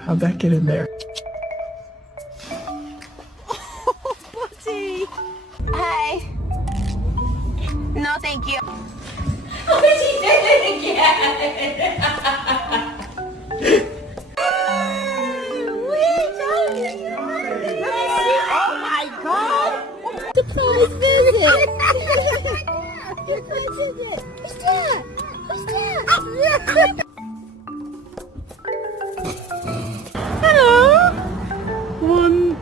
How'd that get in there? Oh, Butty! Hi. No, thank you. Oh, she did it again! Oh my God! Surprise visit! Surprise visit! Who's that? Who's that? Hello! One.